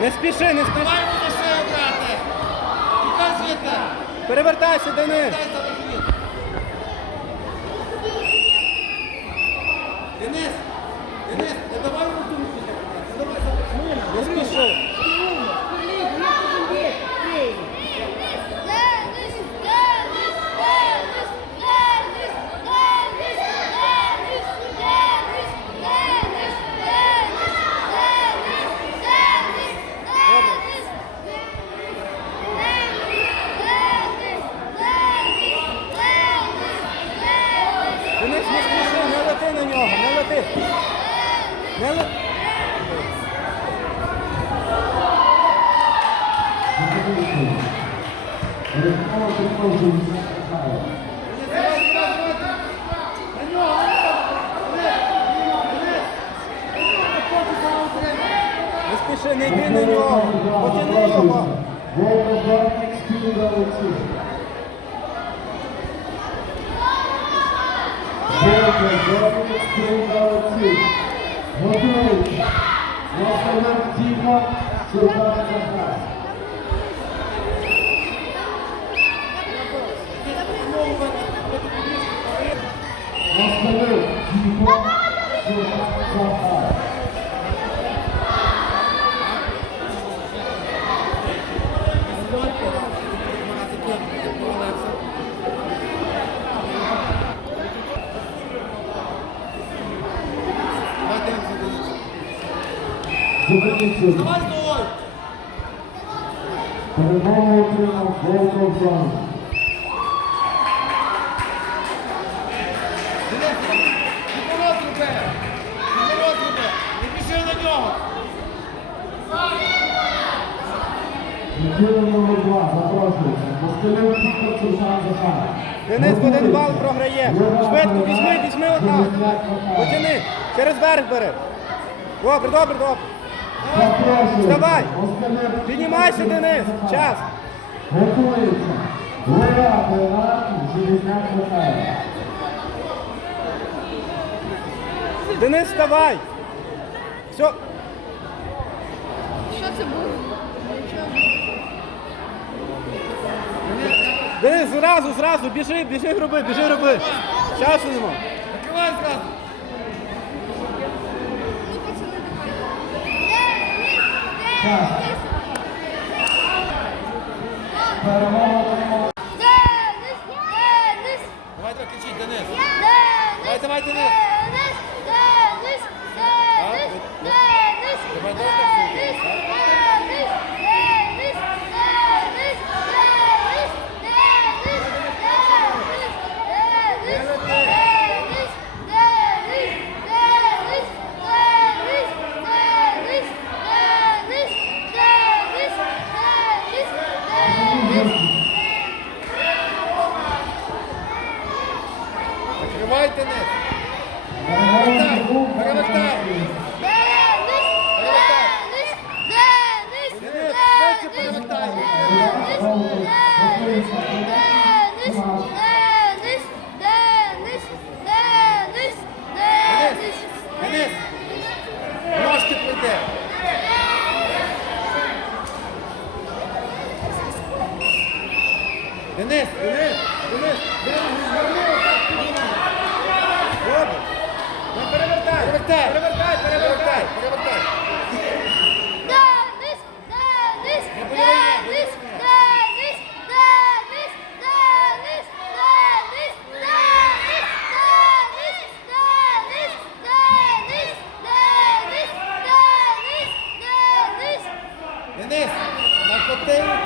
Не спіши, не спіши. Перевертайся, Денис. Не спіши, не йди на нього. Потяни його. Готується. Наставник নজরুল জীবন সুরক্ষা Зупиніться. Перемогу отримав Волков. Денис в один бал програє. Швидко, візьми, візьми отак. Потяни. Через верх бери. Добре, добре, добре. Вставай. Піднімайся, Денис. Час. Готується. Лея Богдан, Железняк Михайло. Денис, вставай. Все. Що це було? Денис, зразу, зразу, біжи, біжи роби, біжи роби. Часу нема. Накривай зразу! さあ Денис! Денис! Денис! Денис! Верни отак! Добре. Ну, перевертай. Перевертай! Перевертай, перевертай. Перевертай! Денис! Денис! Не бойовий, не Денис! бойовий. Денис! Денис! Денис! Денис! Денис! Денис! Денис! Денис! Денис! Денис! Денис! Накоти утримання!